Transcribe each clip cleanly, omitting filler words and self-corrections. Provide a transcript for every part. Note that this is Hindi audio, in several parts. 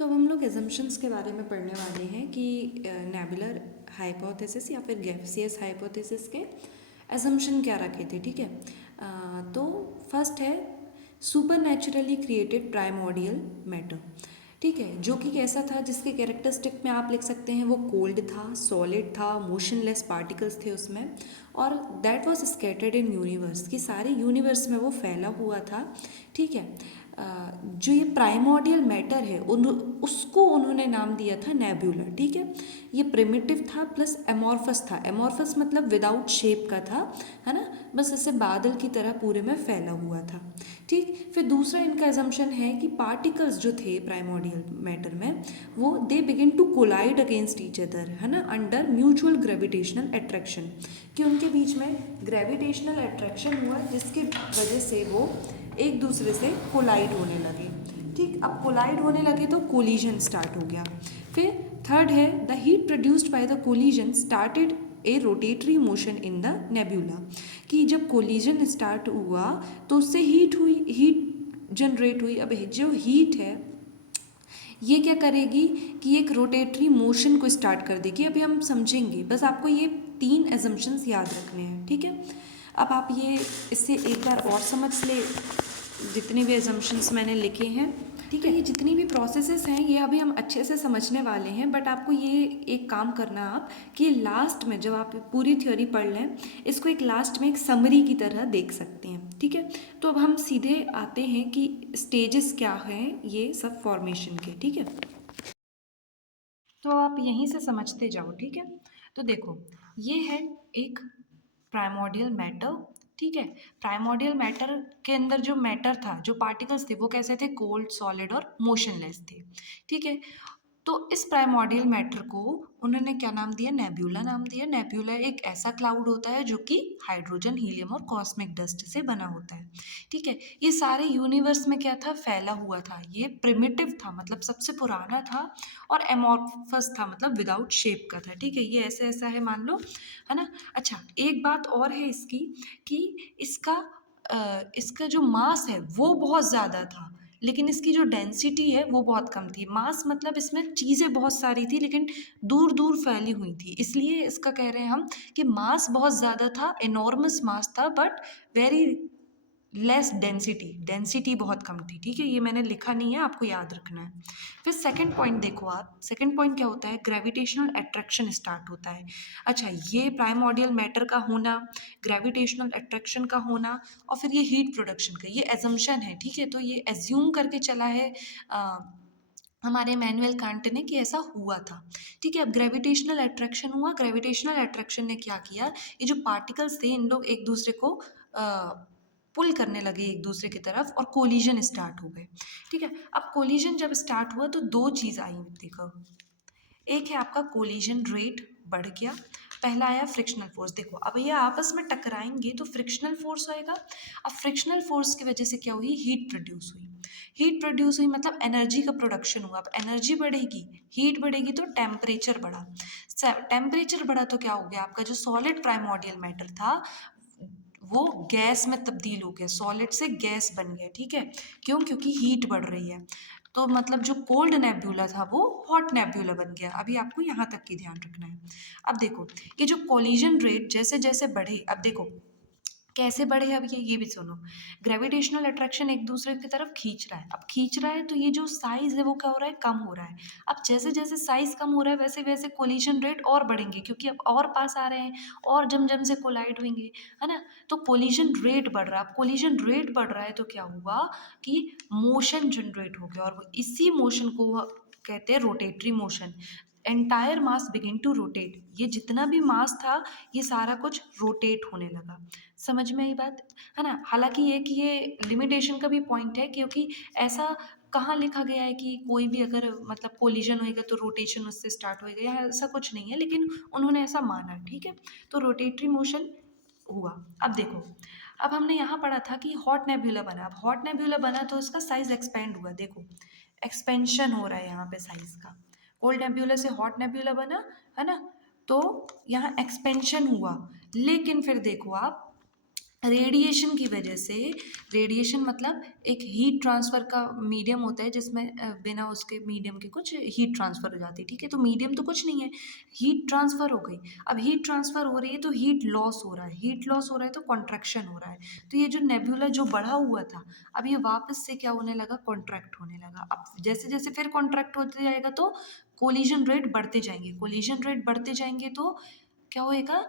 तो अब हम लोग एजम्पशंस के बारे में पढ़ने वाले हैं कि नेबुलर हाइपोथेसिस या फिर गैसियस हाइपोथेसिस के एजम्पशन क्या रखे थे। ठीक है। तो फर्स्ट है super naturally created primordial matter. ठीक है, जो कि कैसा था, जिसके कैरेक्टरिस्टिक में आप लिख सकते हैं वो कोल्ड था, सॉलिड था, मोशनलेस पार्टिकल्स थे उसमें, और that was scattered in universe, कि सारे यूनिवर्स में वो फैला हुआ था। ठीक है। जो ये प्राइमोर्डियल मैटर है उसको उन्होंने नाम दिया था नेब्यूला। ठीक है। ये प्रिमिटिव था प्लस एमॉर्फस था। एमॉर्फस मतलब विदाउट शेप का था, है ना, बस ऐसे बादल की तरह पूरे में फैला हुआ था। ठीक। फिर दूसरा इनका एजम्पशन है कि पार्टिकल्स जो थे प्राइमोर्डियल मैटर में वो they begin to collide against each other, है ना, अंडर म्यूचुअल ग्रेविटेशनल अट्रैक्शन, कि उनके बीच में ग्रेविटेशनल अट्रैक्शन हुआ जिसकी वजह से वो एक दूसरे से कोलाइड होने लगे। ठीक। अब कोलाइड होने लगे तो कोलिजन स्टार्ट हो गया। फिर थर्ड है the heat produced by the collision started a rotatory motion in the nebula, कि जब कोलिजन स्टार्ट हुआ तो उससे हीट जनरेट हुई। अब जो हीट है ये क्या करेगी कि एक रोटेटरी मोशन को स्टार्ट कर देगी। अभी हम समझेंगे, बस आपको ये 3 एजम्पशंस याद रखने हैं। ठीक है। अब आप ये इससे एक बार और समझ ले जितने भी एजम्पशंस मैंने लिखे हैं। ठीक है। ये जितनी भी प्रोसेसेस हैं ये अभी हम अच्छे से समझने वाले हैं, बट आपको ये एक काम करना आप कि लास्ट में जब आप पूरी थ्योरी पढ़ लें इसको एक लास्ट में एक समरी की तरह देख सकते हैं। ठीक है। तो अब हम सीधे आते हैं कि स्टेजेस क्या हैं ये सब फॉर्मेशन के। ठीक है। तो आप यहीं से समझते जाओ। ठीक है। तो देखो, ये है एक प्राइमोर्डियल मैटर। ठीक है। प्राइमोर्डियल मैटर के अंदर जो मैटर था, जो पार्टिकल्स थे, वो कैसे थे, कोल्ड, सॉलिड और मोशनलेस थे। ठीक है। तो इस प्राइमोर्डियल मैटर को उन्होंने क्या नाम दिया, नेब्यूला नाम दिया। नेब्यूला एक ऐसा क्लाउड होता है जो कि हाइड्रोजन, हीलियम और कॉस्मिक डस्ट से बना होता है। ठीक है। ये सारे यूनिवर्स में क्या था, फैला हुआ था। ये प्रिमिटिव था, मतलब सबसे पुराना था, और एमॉर्फस था, मतलब विदाउट शेप का था। ठीक है। ये ऐसे ऐसा है, मान लो, है ना। अच्छा, एक बात और है इसकी कि इसका जो मास है वो बहुत ज़्यादा था, लेकिन इसकी जो डेंसिटी है वो बहुत कम थी। मास मतलब इसमें चीज़ें बहुत सारी थी लेकिन दूर दूर फैली हुई थी, इसलिए इसका कह रहे हैं हम कि मास बहुत ज़्यादा था, एनॉर्मस मास था, but very less density, density बहुत कम थी। ठीक है। ये मैंने लिखा नहीं है, आपको याद रखना है। फिर सेकंड पॉइंट देखो आप, सेकंड पॉइंट क्या होता है, ग्रेविटेशनल अट्रैक्शन स्टार्ट होता है। अच्छा, ये प्राइमोर्डियल मैटर का होना, ग्रेविटेशनल अट्रैक्शन का होना, और फिर ये हीट प्रोडक्शन का, ये एजम्पशन है। ठीक है। तो ये एज्यूम करके चला है हमारे इमैनुअल कांट ने कि ऐसा हुआ था। ठीक है। अब ग्रेविटेशनल अट्रैक्शन हुआ। ग्रेविटेशनल अट्रैक्शन ने क्या किया, ये जो पार्टिकल्स थे इन लोग एक दूसरे को पुल करने लगे एक दूसरे की तरफ, और कोलिजन स्टार्ट हो गए। ठीक है। अब कोलिजन जब स्टार्ट हुआ तो 2 चीज़ आई, देखो। एक है आपका कोलिजन रेट बढ़ गया, पहला आया फ्रिक्शनल फोर्स। देखो, अब ये आपस में टकराएंगे तो फ्रिक्शनल फोर्स होएगा। अब फ्रिक्शनल फोर्स की वजह से क्या हुई, हीट प्रोड्यूस हुई। हीट प्रोड्यूस हुई मतलब एनर्जी का प्रोडक्शन हुआ। अब एनर्जी बढ़ेगी, हीट बढ़ेगी तो टेम्परेचर बढ़ा। टेम्परेचर बढ़ा तो क्या हो गया, आपका जो सॉलिड प्राइमोर्डियल मैटर था वो गैस में तब्दील हो गया, सॉलिड से गैस बन गया। ठीक है। क्यों, क्योंकि हीट बढ़ रही है। तो मतलब जो कोल्ड नेब्यूला था वो हॉट नेब्यूला बन गया। अभी आपको यहाँ तक की ध्यान रखना है। अब देखो, ये जो कोलिजन रेट जैसे जैसे बढ़े, अब देखो कैसे बढ़े, अब ये भी सुनो। ग्रेविटेशनल अट्रैक्शन एक दूसरे की तरफ खींच रहा है। अब खींच रहा है तो ये जो साइज है वो क्या हो रहा है, कम हो रहा है। अब जैसे जैसे साइज कम हो रहा है वैसे वैसे कोलिजन रेट और बढ़ेंगे, क्योंकि अब और पास आ रहे हैं और जम जम से कोलाइड होंगे, है ना। तो कोलिजन रेट बढ़ रहा है। अब कोलिजन रेट बढ़ रहा है तो क्या हुआ कि मोशन जनरेट हो गया, और वो इसी मोशन को कहते हैं rotatory motion. Entire mass begin to rotate, ये जितना भी मास था ये सारा कुछ रोटेट होने लगा। समझ में आई बात, है ना। हालांकि ये लिमिटेशन का भी पॉइंट है, क्योंकि ऐसा कहाँ लिखा गया है कि कोई भी अगर मतलब कोलिजन होएगा तो रोटेशन उससे स्टार्ट होएगा, या ऐसा कुछ नहीं है, लेकिन उन्होंने ऐसा माना। ठीक है। तो रोटेटरी मोशन हुआ। अब देखो, अब हमने यहाँ पढ़ा था कि हॉट नेब्यूला बना। अब हॉट नेब्यूला बना तो इसका साइज एक्सपेंड हुआ। देखो, एक्सपेंशन हो रहा है यहाँ पे साइज का। कोल्ड नेब्यूला से हॉट नेब्यूला बना, है ना। तो यहाँ एक्सपेंशन हुआ, लेकिन फिर देखो आप, रेडिएशन की वजह से, रेडिएशन मतलब एक हीट ट्रांसफ़र का मीडियम होता है जिसमें बिना उसके मीडियम के कुछ हीट ट्रांसफ़र हो जाती है, ठीक है? तो मीडियम तो कुछ नहीं है, हीट ट्रांसफ़र हो गई। अब हीट ट्रांसफ़र हो रही है तो हीट लॉस हो रहा है, हीट लॉस हो रहा है तो कॉन्ट्रैक्शन हो रहा है। तो ये जो नेबुला जो बढ़ा हुआ था, अब ये वापस से क्या होने लगा, कॉन्ट्रैक्ट होने लगा। अब जैसे-जैसे फिर कॉन्ट्रैक्ट होते जाएगा तो कोलिजन रेट बढ़ते जाएँगे, कोलिजन रेट बढ़ते जाएँगे तो क्या होएगा,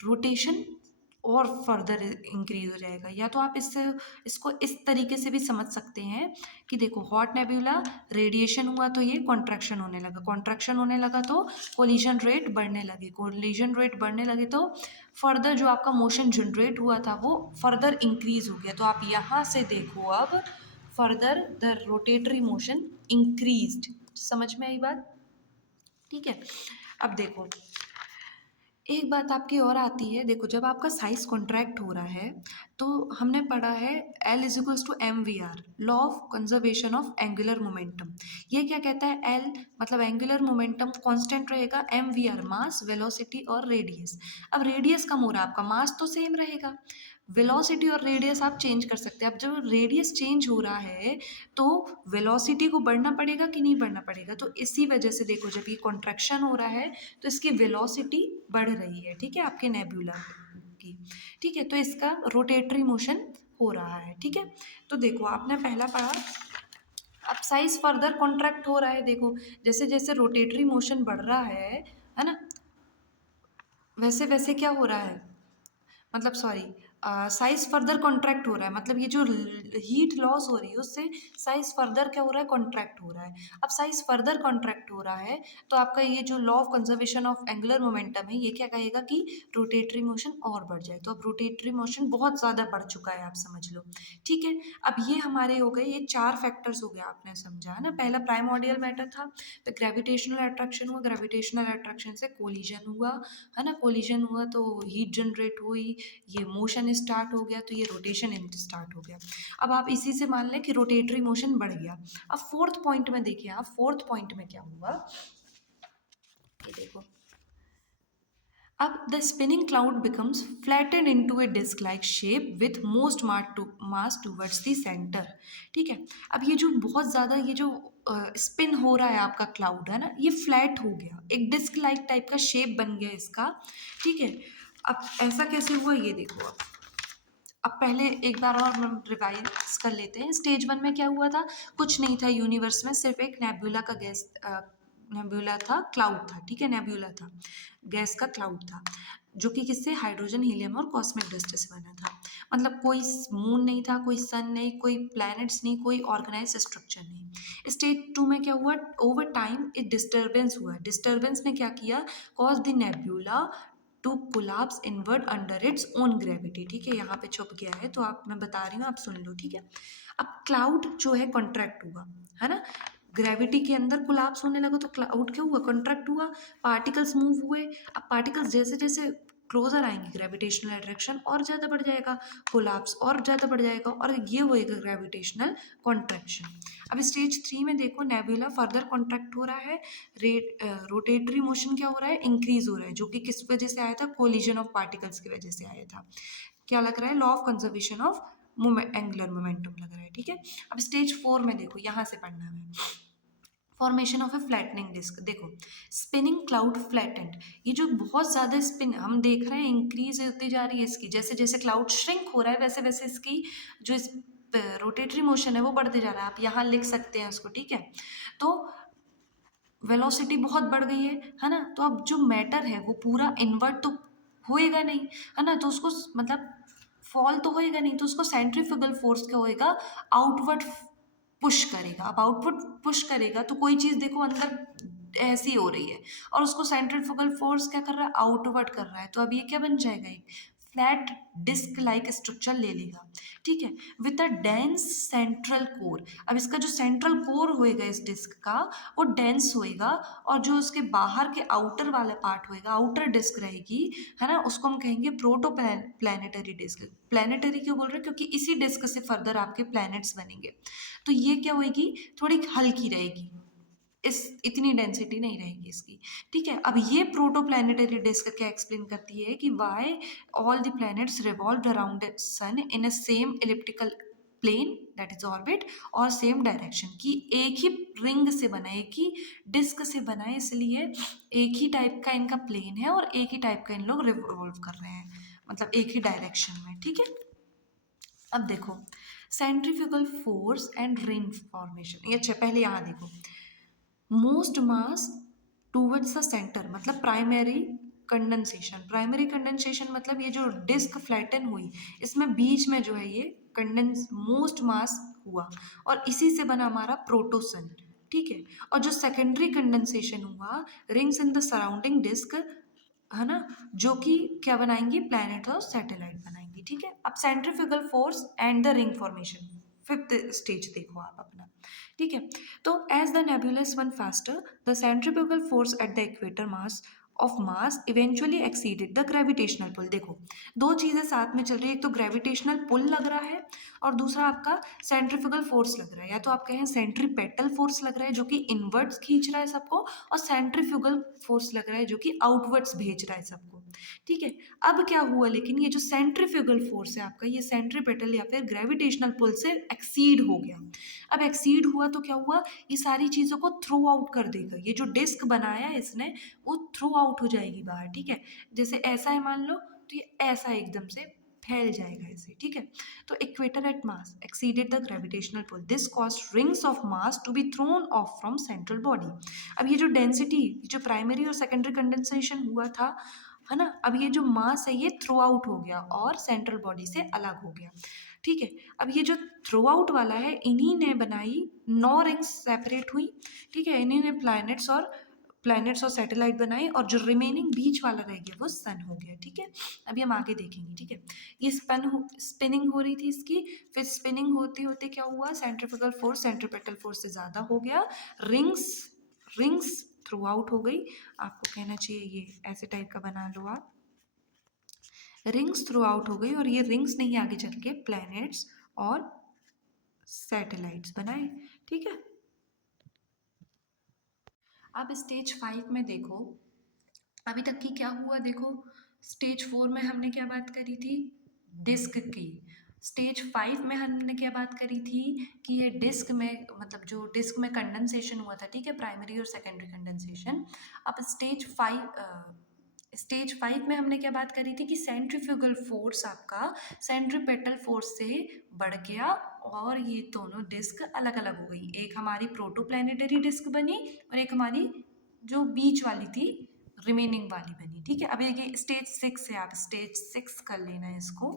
रोटेशन और फर्दर इंक्रीज हो जाएगा। या तो आप इससे इसको इस तरीके से भी समझ सकते हैं कि देखो, हॉट नेबुला, रेडिएशन हुआ तो ये कॉन्ट्रैक्शन होने लगा, कॉन्ट्रैक्शन होने लगा तो कोलिजन रेट बढ़ने लगे, कोलिजन रेट बढ़ने लगे तो फर्दर जो आपका मोशन जनरेट हुआ था वो फर्दर इंक्रीज हो गया। तो आप यहाँ से देखो, अब further the rotatory motion increased. समझ में आई बात? ठीक है। अब देखो, एक बात आपकी और आती है, देखो जब आपका साइज कॉन्ट्रैक्ट हो रहा है तो हमने पढ़ा है L is equals to M V R, law of conservation of angular momentum. ये क्या कहता है, L मतलब एंगुलर मोमेंटम कांस्टेंट रहेगा, M V R mass, velocity और रेडियस। अब रेडियस कम हो रहा है आपका, मास तो सेम रहेगा, वेलोसिटी और रेडियस आप चेंज कर सकते हैं। अब जब रेडियस चेंज हो रहा है तो वेलोसिटी को बढ़ना पड़ेगा कि नहीं बढ़ना पड़ेगा, तो इसी वजह से देखो जब ये कॉन्ट्रैक्शन हो रहा है तो इसकी वेलोसिटी बढ़ रही है, ठीक है, आपके नेबुला की। ठीक है, तो इसका रोटेटरी मोशन हो रहा है, ठीक है। तो देखो आपने पहला पढ़ा, अब साइज फर्दर कॉन्ट्रैक्ट हो रहा है, देखो जैसे जैसे रोटेटरी मोशन बढ़ रहा है ना, वैसे वैसे क्या हो रहा है, मतलब सॉरी, साइज फर्दर कॉन्ट्रैक्ट हो रहा है, मतलब ये जो हीट लॉस हो रही है उससे साइज फर्दर क्या हो रहा है, कॉन्ट्रैक्ट हो रहा है। अब साइज फर्दर कॉन्ट्रैक्ट हो रहा है तो आपका ये जो law of conservation of angular momentum है ये क्या कहेगा कि रोटेटरी मोशन और बढ़ जाए। तो अब रोटेटरी मोशन बहुत ज़्यादा बढ़ चुका है, आप समझ लो। ठीक है, अब ये हमारे हो गए, ये 4 फैक्टर्स हो गए, आपने समझा है ना। पहला प्राइमॉर्डियल मैटर था, तो ग्रेविटेशनल अट्रैक्शन हुआ, ग्रेविटेशनल अट्रैक्शन से कोलिजन हुआ, है ना, कोलिजन हुआ तो हीट जनरेट हुई, ये मोशन स्टार्ट हो गया तो ये रोटेशन स्टार्ट हो गया। अब आप इसी से मान लें कि रोटेटरी मोशन बढ़ गया। अब फोर्थ पॉइंट में देखिए आप, फोर्थ पॉइंट में क्या हुआ, ये देखो, अब the spinning cloud becomes flattened into a disc like shape with most mass towards the centre. ठीक है, अब ये जो बहुत ज़्यादा ये जो स्पिन हो रहा है आपका क्लाउड है ना, ये फ्लैट हो गया, एक डिस्क लाइक टाइप का शेप बन गया इसका। ठीक है, अब ऐसा कैसे हुआ ये देखो। अब पहले एक बार और हम रिवाइज कर लेते हैं। स्टेज 1 में क्या हुआ था, कुछ नहीं था यूनिवर्स में, सिर्फ एक नेबुला का गैस, नेबुला था, क्लाउड था, ठीक है, नेबुला था, गैस का क्लाउड था, जो कि किससे, हाइड्रोजन, हीलियम और कॉस्मिक डस्ट से बना था। मतलब कोई मून नहीं था, कोई सन नहीं, कोई प्लैनेट्स नहीं, कोई ऑर्गेनाइज स्ट्रक्चर नहीं। स्टेज 2 में क्या हुआ, ओवर टाइम एक डिस्टर्बेंस हुआ, डिस्टर्बेंस ने क्या किया, cause the nebula to collapse inward under its own gravity. ठीक है, यहाँ पे छुप गया है तो आप, मैं बता रही हूँ, आप सुन लो। ठीक है, अब क्लाउड जो है कॉन्ट्रैक्ट हुआ, है ना, ग्रेविटी के अंदर कोलाप्स होने लगा तो क्लाउड क्या हुआ, कॉन्ट्रैक्ट हुआ, पार्टिकल्स मूव हुए। अब पार्टिकल्स जैसे जैसे क्लोजर आएंगे ग्रेविटेशनल अट्रैक्शन और ज़्यादा बढ़ जाएगा, कोलाप्स और ज़्यादा बढ़ जाएगा और ये होएगा ग्रेविटेशनल कॉन्ट्रैक्शन। अब स्टेज 3 में देखो, नेबुला फर्दर कॉन्ट्रैक्ट हो रहा है, रोटेटरी मोशन क्या हो रहा है, इंक्रीज हो रहा है, जो कि किस वजह से आया था, कोलिजन ऑफ पार्टिकल्स की वजह से आया था। क्या लग रहा है, law of conservation of angular momentum लग रहा है। ठीक है, अब स्टेज 4 में देखो, यहाँ से पढ़ना है, formation of a flattening disc. देखो, स्पिनिंग क्लाउड फ्लैटेंड, ये जो बहुत ज़्यादा स्पिन हम देख रहे हैं इंक्रीज होती जा रही है इसकी, जैसे जैसे क्लाउड श्रिंक हो रहा है वैसे वैसे इसकी जो इस रोटेटरी मोशन है वो बढ़ते जा रहा है, आप यहाँ लिख सकते हैं उसको। ठीक है, तो वेलोसिटी बहुत बढ़ गई है ना, तो अब जो मैटर है वो पूरा इन्वर्ट तो होएगा नहीं, है ना, तो उसको मतलब फॉल तो होएगा नहीं, तो उसको सेंट्रीफ्यूगल फोर्स क्या होएगा, आउटवर्ड पुश करेगा। अब आउटवर्ड पुश करेगा तो कोई चीज़ देखो अंदर ऐसी हो रही है और उसको सेंट्रीफ्यूगल फोर्स क्या कर रहा है, आउटवर्ड कर रहा है, तो अब ये क्या बन जाएगा, एक फ्लैट डिस्क लाइक स्ट्रक्चर ले लेगा। ठीक है, with a dense central core. अब इसका जो सेंट्रल कोर होएगा इस डिस्क का वो डेंस होएगा, और जो उसके बाहर के आउटर वाला पार्ट होएगा, आउटर डिस्क रहेगी, है ना, उसको हम कहेंगे प्रोटो प्लानिटरी डिस्क। प्लानिटरी क्यों बोल रहे हैं, क्योंकि इसी डिस्क से फर्दर आपके प्लैनेट्स बनेंगे, तो ये क्या होएगी, थोड़ी हल्की रहेगी। इस इतनी डेंसिटी नहीं रहेगी इसकी, ठीक है। अब ये प्रोटोप्लैनेटरी डिस्क क्या एक्सप्लेन करती है कि why all the planets revolve around sun in a same elliptical plane that is orbit और सेम डायरेक्शन, की एक ही रिंग से बना है, एक ही डिस्क से बना है, इसलिए एक ही टाइप का इनका प्लेन है और एक ही टाइप का इन लोग रिवॉल्व कर रहे हैं, मतलब एक ही डायरेक्शन में, ठीक है। अब देखो centrifugal force and ring formation, ये अच्छा पहले यहाँ देखो, most mass towards the centre मतलब प्राइमरी कंडेंसेशन, प्राइमरी कंडेंसेशन मतलब ये जो डिस्क फ्लैटन हुई इसमें बीच में जो है ये कंडेंस मोस्ट मास हुआ और इसी से बना हमारा प्रोटोसन, ठीक है। और जो सेकेंडरी कंडेंसेशन हुआ rings in the surrounding disc, है ना, जो कि क्या बनाएंगी, प्लैनेट और सैटेलाइट बनाएंगी, ठीक है। अब centrifugal force and the ring formation, fifth stage देखो आप अपना, ठीक है। तो as the nebula won faster the centrifugal force at the equator mass of mass eventually exceeded the gravitational pull. देखो दो चीज़ें साथ में चल रही है, एक तो ग्रेविटेशनल पुल लग रहा है और दूसरा आपका सेंट्रीफ्यूगल फोर्स लग रहा है, या तो आप कहें सेंट्रीपेटल फोर्स लग रहा है जो कि इनवर्ड्स खींच रहा है सबको, और सेंट्रीफ्यूगल फोर्स लग रहा है जो कि आउटवर्ड्स भेज रहा है सबको, ठीक है। अब क्या हुआ, लेकिन ये जो सेंट्रीफ्यूगल फोर्स है आपका, ये सेंट्रीपेटल या फिर ग्रेविटेशनल पुल से एक्सीड हो गया। अब एक्सीड हुआ तो क्या हुआ, ये सारी चीज़ों को थ्रू आउट कर देगा, ये जो डिस्क बनाया है इसने वो थ्रू आउट हो जाएगी बाहर, ठीक है। जैसे ऐसा है मान लो, तो ये ऐसा एकदम से फैल जाएगा ऐसे, ठीक है। तो equator at mass exceeded the gravitational pull, this caused rings of mass to be thrown off from central body. अब ये जो डेंसिटी, जो प्राइमरी और सेकेंडरी कंडेंसेशन हुआ था, है ना, अब ये जो मास है ये थ्रू आउट हो गया और सेंट्रल बॉडी से अलग हो गया, ठीक है। अब ये जो थ्रू आउट वाला है इन्हीं ने बनाई, 9 रिंग्स सेपरेट हुई, ठीक है, इन्हीं ने प्लैनेट्स और सैटेलाइट बनाए और जो रिमेनिंग बीच वाला रह गया वो सन हो गया, ठीक है। अभी हम आगे देखेंगे, ठीक है। ये स्पिनिंग हो रही थी इसकी, फिर स्पिनिंग होते होते क्या हुआ, सेंट्रीफ्यूगल फोर्स सेंट्रीपेटल फोर्स से ज़्यादा हो गया, रिंग्स रिंग्स थ्रू आउट हो गई, आपको कहना चाहिए ये ऐसे टाइप का बना लो आप, रिंग्स थ्रू आउट हो गई और ये रिंग्स नहीं आगे चल के प्लैनेट्स और सैटेलाइट्स बनाए, ठीक है। अब स्टेज 5 में देखो, अभी तक की क्या हुआ देखो, स्टेज 4 में हमने क्या बात करी थी, डिस्क की। स्टेज 5 में हमने क्या बात करी थी कि ये डिस्क में, मतलब जो डिस्क में कंडेंसेशन हुआ था, ठीक है, प्राइमरी और सेकेंडरी कंडेंसेशन। अब स्टेज 5 में हमने क्या बात करी थी कि सेंट्रीफ्यूगल फोर्स आपका सेंट्रीपेटल फोर्स से बढ़ गया और ये दोनों डिस्क अलग अलग हो गई, एक हमारी प्रोटोप्लैनेटरी डिस्क बनी और एक हमारी जो बीच वाली थी रिमेनिंग वाली बनी, ठीक है। अब ये स्टेज 6 है, आप स्टेज 6 कर लेना इसको,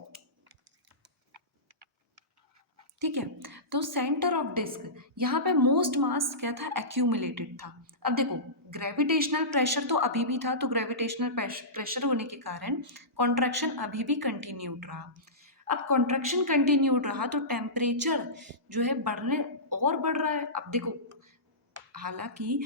ठीक है। तो सेंटर ऑफ डिस्क, यहाँ पे मोस्ट मास क्या था, एक्यूमुलेटेड था। अब देखो ग्रेविटेशनल प्रेशर तो अभी भी था, तो ग्रेविटेशनल प्रेशर होने के कारण कॉन्ट्रैक्शन अभी भी कंटिन्यूड रहा। अब कॉन्ट्रैक्शन कंटिन्यूड रहा तो टेम्परेचर जो है बढ़ने और बढ़ रहा है। अब देखो हालांकि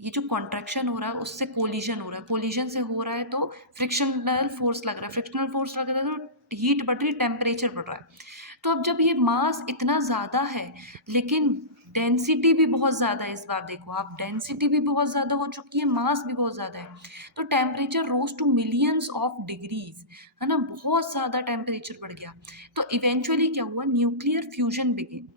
ये जो कॉन्ट्रैक्शन हो रहा है उससे कोलिजन हो रहा है, कोलिजन से हो रहा है तो फ्रिक्शनल फोर्स लग रहा है, फ्रिक्शनल फोर्स लग रहा है तो हीट बढ़ रही है, टेम्परेचर बढ़ रहा है। तो अब जब ये मास इतना ज़्यादा है लेकिन डेंसिटी भी बहुत ज़्यादा है, इस बार देखो आप डेंसिटी भी बहुत ज़्यादा हो चुकी है, मास भी बहुत ज़्यादा है, तो temperature rose to millions of degrees, है ना, बहुत ज़्यादा टेम्परेचर बढ़ गया। तो इवेंचुअली क्या हुआ, nuclear fusion begin.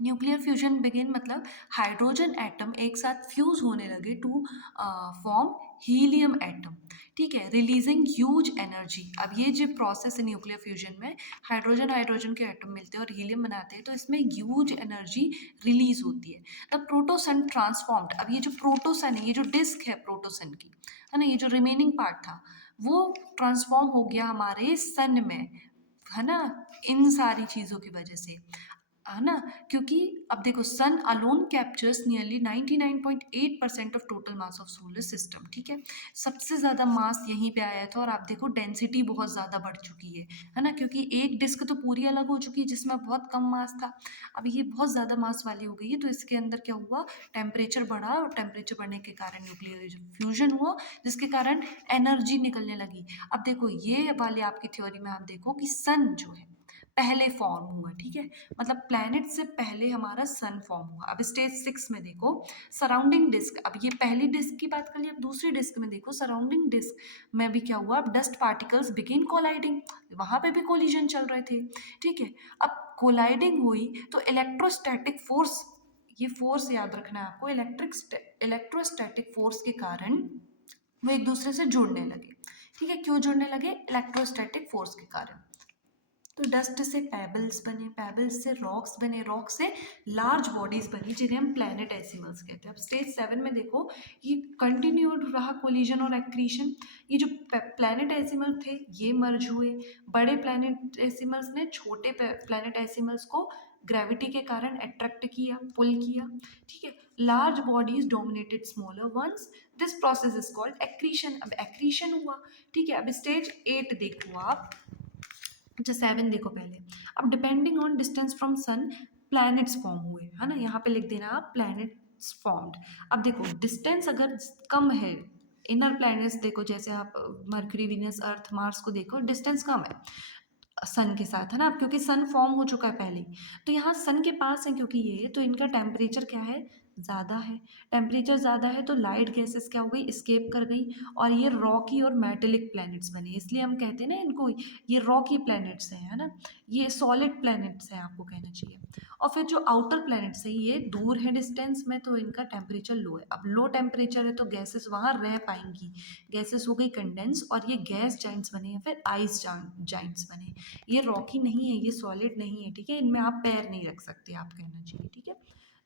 Nuclear fusion begin मतलब हाइड्रोजन एटम एक साथ फ्यूज होने लगे टू फॉर्म हीलियम एटम, ठीक है, रिलीजिंग ह्यूज एनर्जी। अब ये जो प्रोसेस है न्यूक्लियर फ्यूजन में, हाइड्रोजन हाइड्रोजन के एटम मिलते हैं और हीलियम बनाते हैं, तो इसमें ह्यूज एनर्जी रिलीज होती है। द प्रोटोसन ट्रांसफॉर्म्ड, अब ये जो प्रोटोसन है, ये जो डिस्क है प्रोटोसन की, है ना, ये जो रिमेनिंग पार्ट था वो ट्रांसफॉर्म हो गया हमारे सन में, है ना, इन सारी चीज़ों की वजह से, है ना। क्योंकि अब देखो sun alone captures nearly 99.8% of total mass of solar system, ठीक है, सबसे ज़्यादा मास यहीं पे आया था और आप देखो डेंसिटी बहुत ज़्यादा बढ़ चुकी है ना, क्योंकि एक डिस्क तो पूरी अलग हो चुकी है जिसमें बहुत कम मास था, अब ये बहुत ज़्यादा मास वाली हो गई है, तो इसके अंदर क्या हुआ, टेम्परेचर बढ़ा और टेम्परेचर बढ़ने के कारण न्यूक्लियर फ्यूजन हुआ जिसके कारण एनर्जी निकलने लगी। अब देखो ये वाले आपकी थ्योरी में आप देखो कि सन जो है पहले फॉर्म हुआ, ठीक है, मतलब प्लैनेट से पहले हमारा सन फॉर्म हुआ। अब स्टेज 6 में देखो सराउंडिंग डिस्क, अब ये पहली डिस्क की बात कर ली, अब दूसरी डिस्क में देखो सराउंडिंग डिस्क में भी क्या हुआ, अब डस्ट पार्टिकल्स बिगिन कोलाइडिंग, वहां पे भी कोलिजन चल रहे थे, ठीक है। अब कोलाइडिंग हुई तो इलेक्ट्रोस्टैटिक फोर्स, ये फोर्स याद रखना है आपको, इलेक्ट्रोस्टैटिक फोर्स के कारण वो एक दूसरे से जुड़ने लगे, ठीक है। क्यों जुड़ने लगे? इलेक्ट्रोस्टैटिक फोर्स के कारण। तो डस्ट से पेबल्स बने, पेबल्स से रॉक्स बने, रॉक से लार्ज बॉडीज बनी जिन्हें हम प्लैनेटेसिमल्स कहते हैं। अब स्टेज 7 में देखो ये कंटिन्यूड रहा कोलिजन और एक्रीशन, ये जो प्लैनेटेसिमल थे ये मर्ज हुए, बड़े प्लैनेटेसिमल्स ने छोटे प्लैनेटेसिमल्स को ग्रेविटी के कारण अट्रैक्ट किया, पुल किया, ठीक है। Large bodies dominated smaller once, this process is called accretion. अब एक्रीशन हुआ, ठीक है। अब स्टेज 8 देखो आप, अच्छा 7 देखो पहले। अब depending on distance from sun planets form हुए, है ना, यहाँ पे लिख देना आप प्लैनेट्स फॉर्म्ड। अब देखो डिस्टेंस अगर कम है, इनर प्लैनेट्स देखो जैसे आप मर्क्यूरी, वीनस, अर्थ, मार्स को देखो, डिस्टेंस कम है सन के साथ, है ना। अब क्योंकि सन फॉर्म हो चुका है पहले, तो यहाँ सन के पास है क्योंकि ये, तो इनका टेम्परेचर क्या है, ज़्यादा है। टेम्परेचर ज़्यादा है तो लाइट गैसेस क्या हो गई, स्केप कर गई, और ये रॉकी और मेटेलिक प्लैनेट्स बने, इसलिए हम कहते हैं ना इनको, ये रॉकी प्लैनेट्स हैं, है ना, ये सॉलिड प्लैनेट्स हैं आपको कहना चाहिए। और फिर जो आउटर प्लैनेट्स है ये दूर है डिस्टेंस में, तो इनका टेम्परेचर लो है। अब लो टेम्परेचर है तो गैसेस वहाँ रह पाएंगी, गैसेस हो गई कंडेंस, और ये गैस जाइंट्स बने या फिर आइस जाइंट्स बने। ये रॉकी नहीं है, ये सॉलिड नहीं है, ठीक है, इनमें आप पैर नहीं रख सकते, आप कहना चाहिए, ठीक है।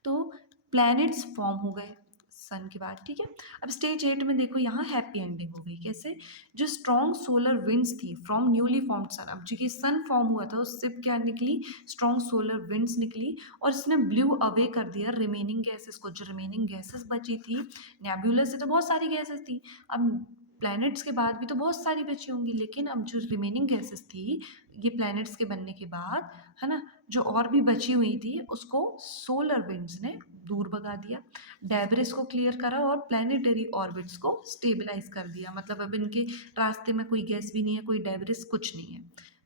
तो प्लैनेट्स फॉर्म हो गए सन के बाद, ठीक है। अब स्टेज 8 में देखो यहाँ हैप्पी एंडिंग हो गई, कैसे, जो स्ट्रॉन्ग सोलर विंड्स थी फ्रॉम न्यूली फॉर्म्ड सन, अब जो सन फॉर्म हुआ था उससे क्या निकली, स्ट्रॉन्ग सोलर विंड्स निकली, और इसने ब्लू अवे कर दिया रिमेनिंग गैसेस को, जो रिमेनिंग गैसेस बची थी नेबुला से, तो बहुत सारी गैसेस थी, अब प्लैनेट्स के बाद भी तो बहुत सारी बची होंगी, लेकिन अब जो रिमेनिंग गैसेस थी ये प्लैनेट्स के बनने के बाद, है ना, जो और भी बची हुई थी उसको सोलर विंड्स ने दूर भगा दिया, डेब्रिस को क्लियर करा और प्लानिटरी ऑर्बिट्स को स्टेबलाइज कर दिया, मतलब अब इनके रास्ते में कोई गैस भी नहीं है, कोई डेब्रिस, कुछ नहीं है,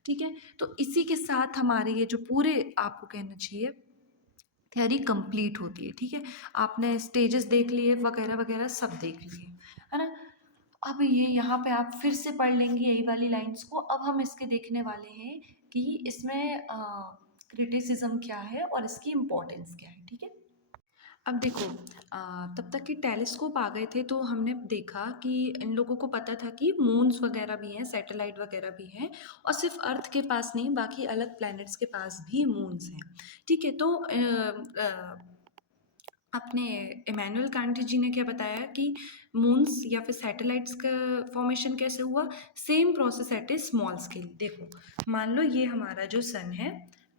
ठीक है। तो इसी के साथ हमारे ये जो पूरे आपको कहना चाहिए थ्योरी कंप्लीट होती है, ठीक है। आपने स्टेजेस देख लिए वगैरह वगैरह सब देख लिए, है ना। अब ये यहाँ पे आप फिर से पढ़ लेंगे यही वाली लाइंस को। अब हम इसके देखने वाले हैं कि इसमें क्रिटिसिज्म क्या है और इसकी इम्पोर्टेंस क्या है, ठीक है। अब देखो तब तक कि टेलीस्कोप आ गए थे तो हमने देखा कि इन लोगों को पता था कि मून्स वगैरह भी हैं, सैटेलाइट वगैरह भी हैं, और सिर्फ अर्थ के पास नहीं बाकी अलग प्लैनेट्स के पास भी मून्स हैं, ठीक है। तो अपने इमैनुअल कांट जी ने क्या बताया कि मून्स या फिर सैटेलाइट्स का फॉर्मेशन कैसे हुआ, same process at A small scale. देखो मान लो ये हमारा जो सन है,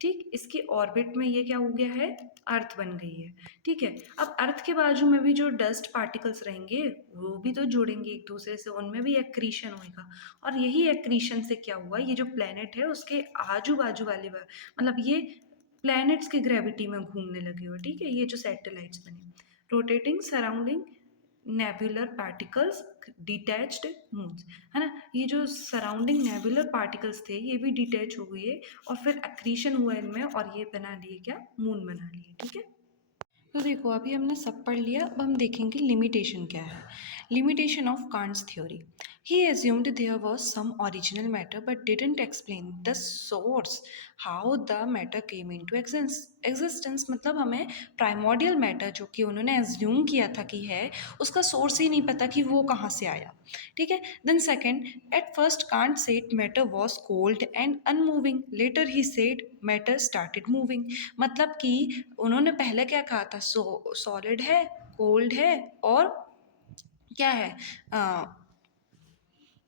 ठीक, इसके ऑर्बिट में ये क्या हो गया है, अर्थ बन गई है, ठीक है। अब अर्थ के बाजू में भी जो डस्ट पार्टिकल्स रहेंगे वो भी तो जुड़ेंगे एक दूसरे से, उनमें भी एक्रीशन होएगा, और यही एक्रीशन से क्या हुआ, ये जो प्लेनेट है उसके आजू बाजू वाले मतलब ये प्लैनेट्स की ग्रेविटी में घूमने लगे हो, ठीक है, ये जो सैटेलाइट्स बने, rotating surrounding nebular particles detached moons, है ना, ये जो सराउंडिंग नेबुलर पार्टिकल्स थे ये भी डिटैच हो गए, और फिर एक्रीशन हुआ इनमें और ये बना लिए क्या, मून बना लिए, ठीक है। तो देखो अभी हमने सब पढ़ लिया, अब हम देखेंगे लिमिटेशन क्या है। Limitation of Kant's theory, he assumed there was some original matter but didn't explain the source, how the matter came into existence। मतलब हमें प्राइमोडियल मैटर जो कि उन्होंने एज्यूम किया था कि है, उसका सोर्स ही नहीं पता कि वो कहाँ से आया, ठीक है। देन सेकंड, एट फर्स्ट कांट said matter was cold and unmoving, later ही सेड मैटर स्टार्टेड मूविंग। मतलब कि उन्होंने पहले क्या कहा था, सॉलिड है, कोल्ड है, और क्या है,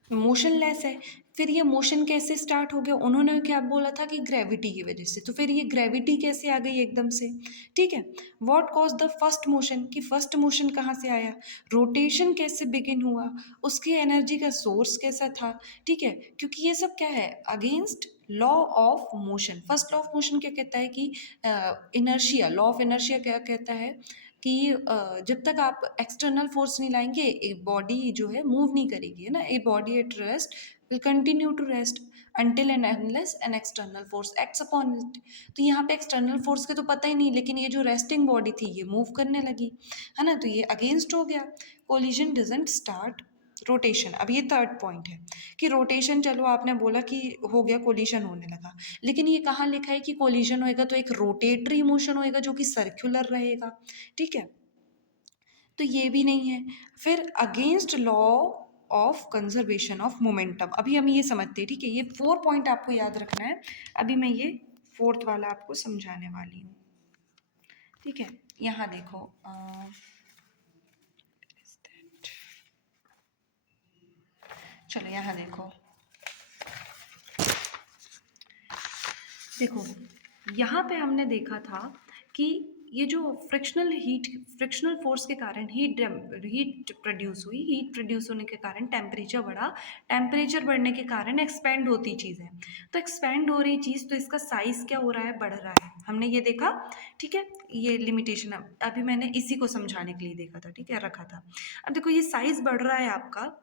मोशनलेस है। फिर ये मोशन कैसे स्टार्ट हो गया, उन्होंने क्या बोला था कि ग्रेविटी की वजह से, तो फिर ये ग्रेविटी कैसे आ गई एकदम से, ठीक है। What cause the first motion, कि फर्स्ट मोशन कहाँ से आया, रोटेशन कैसे बिगिन हुआ, उसकी एनर्जी का सोर्स कैसा था, ठीक है। क्योंकि ये सब क्या है, against law of motion. First law of motion क्या कहता है कि इनर्शिया, लॉ ऑफ इनर्शिया क्या कहता है कि जब तक आप एक्सटर्नल फोर्स नहीं लाएंगे ए बॉडी जो है मूव नहीं करेगी, है ना, a body at rest will continue to rest until and unless an external force acts upon it। तो यहाँ पे एक्सटर्नल फोर्स के तो पता ही नहीं, लेकिन ये जो रेस्टिंग बॉडी थी ये मूव करने लगी, है ना, तो ये अगेंस्ट हो गया। Collision doesn't start rotation. अब ये थर्ड पॉइंट है कि रोटेशन, चलो आपने बोला कि हो गया, कोलिजन होने लगा, लेकिन ये कहाँ लिखा है कि कोलिजन होएगा तो एक रोटेटरी मोशन होएगा जो कि सर्कुलर रहेगा, ठीक है, तो ये भी नहीं है। फिर against law of conservation of momentum, अभी हम ये समझते हैं, ठीक है, ये 4 पॉइंट आपको याद रखना है। अभी मैं ये फोर्थ वाला आपको समझाने वाली हूँ, ठीक है। यहाँ देखो, चलो यहाँ देखो, देखो यहाँ पे हमने देखा था कि ये जो फ्रिक्शनल फोर्स के कारण हीट प्रोड्यूस हुई, हीट प्रोड्यूस होने के कारण टेम्परेचर बढ़ा, टेम्परेचर बढ़ने के कारण एक्सपेंड होती चीज़ें, तो एक्सपेंड हो रही चीज़, तो इसका साइज़ क्या हो रहा है, बढ़ रहा है, हमने ये देखा, ठीक है। ये लिमिटेशन अभी मैंने इसी को समझाने के लिए देखा था, ठीक है, रखा था। अब देखो ये साइज़ बढ़ रहा है आपका,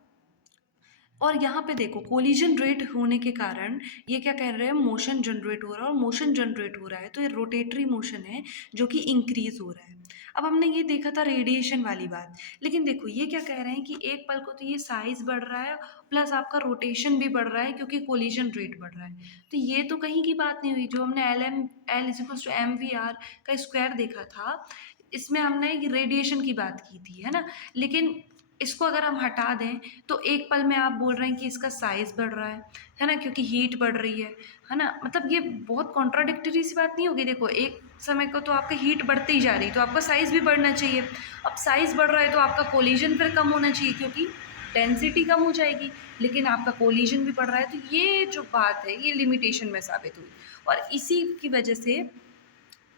और यहाँ पे देखो कोलिजन रेट होने के कारण ये क्या कह रहे हैं, मोशन जनरेट हो रहा है, और मोशन जनरेट हो रहा है तो ये रोटेटरी मोशन है जो कि इंक्रीज हो रहा है। अब हमने ये देखा था रेडिएशन वाली बात, लेकिन देखो ये क्या कह रहे हैं कि एक पल को तो ये साइज बढ़ रहा है प्लस आपका रोटेशन भी बढ़ रहा है क्योंकि कोलिजन रेट बढ़ रहा है, तो ये तो कहीं की बात नहीं हुई। जो हमने L=mv/r का स्क्वायर देखा था, इसमें हमने रेडिएशन की बात की थी, है ना, लेकिन इसको अगर हम हटा दें तो एक पल में आप बोल रहे हैं कि इसका साइज़ बढ़ रहा है ना, क्योंकि हीट बढ़ रही है ना, मतलब ये बहुत कॉन्ट्राडिक्टरी सी बात नहीं होगी। देखो एक समय को तो आपका हीट बढ़ती ही जा रही, तो आपका साइज़ भी बढ़ना चाहिए। अब साइज़ बढ़ रहा है तो आपका कोलिजन फिर कम होना चाहिए क्योंकि डेंसिटी कम हो जाएगी, लेकिन आपका कोलिजन भी बढ़ रहा है, तो ये जो बात है ये लिमिटेशन में साबित हुई, और इसी की वजह से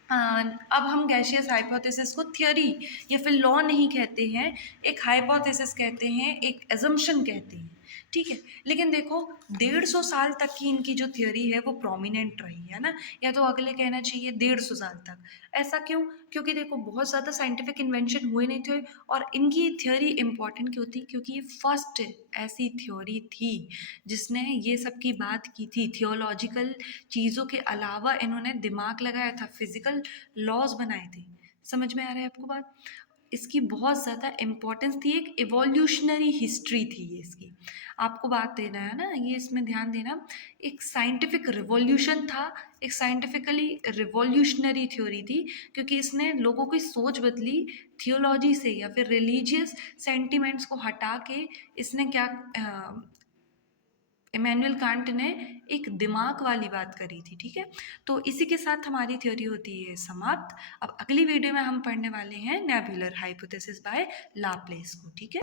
अब हम गैसियस हाइपोथेसिस को थ्योरी या फिर लॉ नहीं कहते हैं, एक हाइपोथेसिस कहते हैं, एक एजम्पशन कहते हैं, ठीक है। लेकिन देखो 150 साल तक की इनकी जो थ्योरी है वो प्रोमिनेंट रही है ना, या तो अगले कहना चाहिए 150 साल तक। ऐसा क्यों? क्योंकि देखो बहुत ज़्यादा साइंटिफिक इन्वेंशन हुए नहीं थे, और इनकी थ्योरी इंपॉर्टेंट क्यों थी, क्योंकि ये फर्स्ट ऐसी थ्योरी थी जिसने ये सब की बात की थी। थियोलॉजिकल चीज़ों के अलावा इन्होंने दिमाग लगाया था, फिजिकल लॉज बनाए थे। समझ में आ रहा है आपको बात? इसकी बहुत ज़्यादा इम्पोर्टेंस थी, एक इवोल्यूशनरी हिस्ट्री थी ये इसकी। आपको बात देना है ना, ये इसमें ध्यान देना, एक साइंटिफिक रिवॉल्यूशन था, एक साइंटिफिकली रिवॉल्यूशनरी थ्योरी थी, क्योंकि इसने लोगों की सोच बदली, थियोलॉजी से या फिर रिलीजियस सेंटिमेंट्स को हटा के इसने क्या, इमैनुअल कांट ने एक दिमाग वाली बात करी थी, ठीक है। तो इसी के साथ हमारी थ्योरी होती है समाप्त। अब अगली वीडियो में हम पढ़ने वाले हैं नेबुलर हाइपोथेसिस बाय लाप्लेस को, ठीक है।